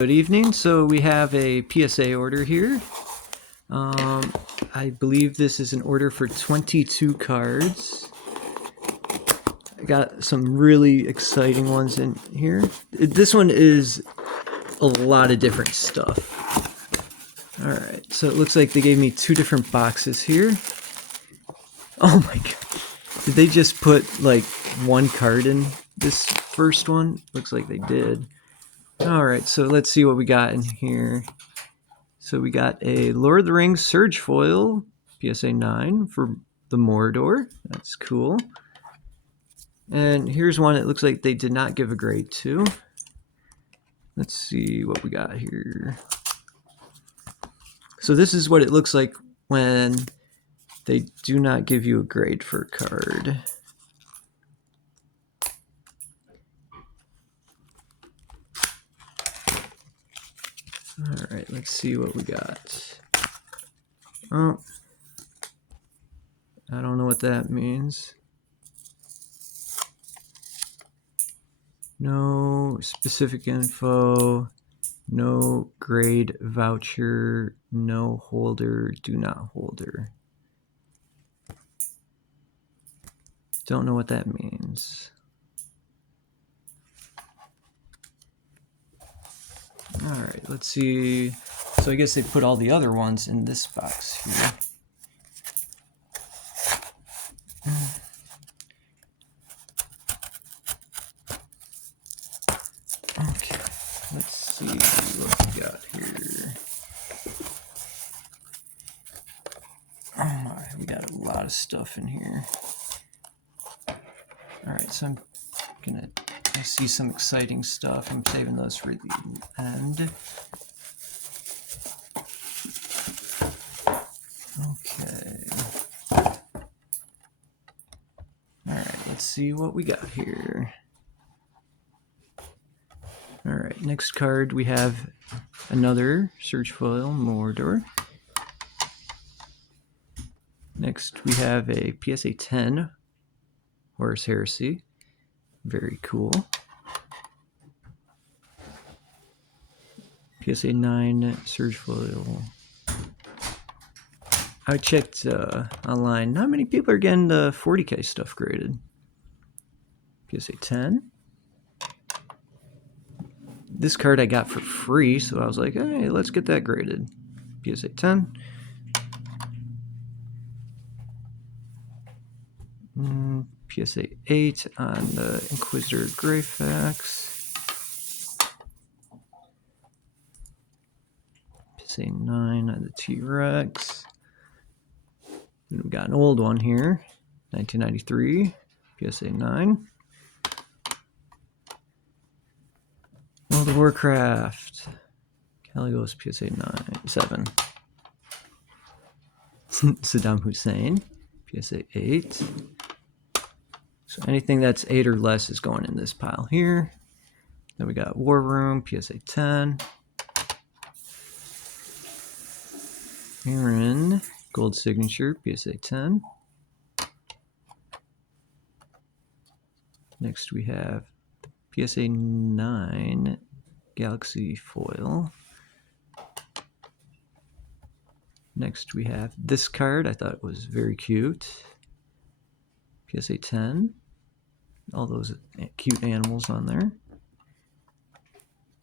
Good evening. So we have a PSA order here. I believe this is an order for 22 cards. I got some really exciting ones in here. This one is a lot of different stuff. Alright, so it looks like they gave me two different boxes here. Oh my god. Did they just put like one card in this first one? Looks like they did. Alright, so let's see what we got in here. So we got a Lord of the Rings Surge Foil, PSA 9 for the Mordor. That's cool. And here's one it looks like they did not give a grade to. Let's see what we got here. So this is what it looks like when they do not give you a grade for a card. Alright, let's see what we got. Oh, I don't know what that means. No specific info, no grade voucher, no holder, do not holder. Don't know what that means. Alright, let's see. So I guess they put all the other ones in this box here. Okay, let's see what we got here. Oh my, we got a lot of stuff in here. Alright, so I see some exciting stuff. I'm saving those for the end. Okay. Alright, let's see what we got here. Alright, next card we have another Surge Foil Mordor. Next we have a PSA 10 Horus Heresy. Very cool. PSA 9 Surge Foil. I checked online. Not many people are getting the 40k stuff graded. PSA 10. This card I got for free, so I was like, hey, let's get that graded. PSA 10. PSA 8 on the Inquisitor Greyfax. PSA 9 on the T-Rex. Then we got an old one here, 1993, PSA 9. World of Warcraft, Caligos PSA 7. Saddam Hussein, PSA 8. So anything that's 8 or less is going in this pile here. Then we got War Room, PSA 10. Aaron, Gold Signature, PSA 10. Next we have PSA 9 Galaxy Foil. Next we have this card. I thought it was very cute. PSA 10. All those cute animals on there.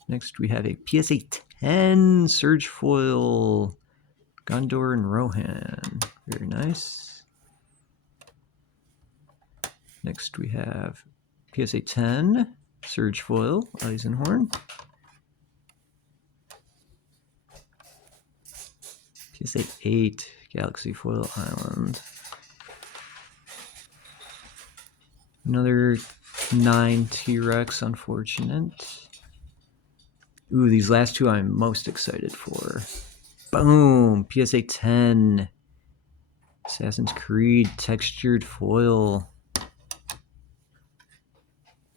Next we have a PSA 10 Surge Foil Gondor and Rohan. Very nice. Next we have PSA 10 Surge Foil Eisenhorn. PSA 8 Galaxy Foil Island. Another 9 T-Rex, unfortunate. Ooh, these last two I'm most excited for. Boom! PSA 10 Assassin's Creed Textured Foil.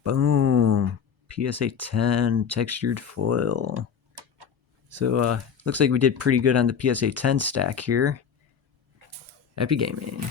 Boom! PSA 10 Textured Foil. So, looks like we did pretty good on the PSA 10 stack here. Happy gaming.